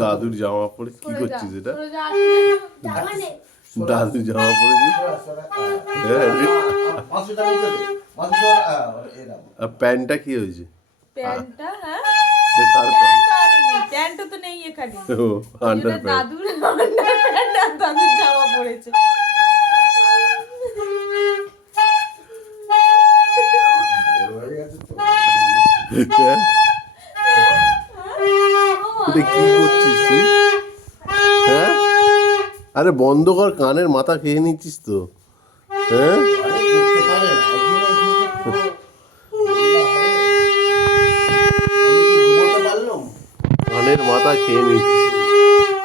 দাদুর জামা পরে কি করছিস এটা? দাদুর জামা পরেছিস? আর প্যান্টটা কি হয়েছে? প্যান্টটা হ্যাঁ প্যান্ট তো নেই এখানে। ও আন্ডার দাদুর দাদুর জামা পরেছে। এটা কি করছিস তুই? হ্যাঁ আরে বন্ধ কর, কানের মাথা খেয়ে নিচ্ছিস তো। হ্যাঁ কানের মাথা খেয়ে নিচ্ছিস।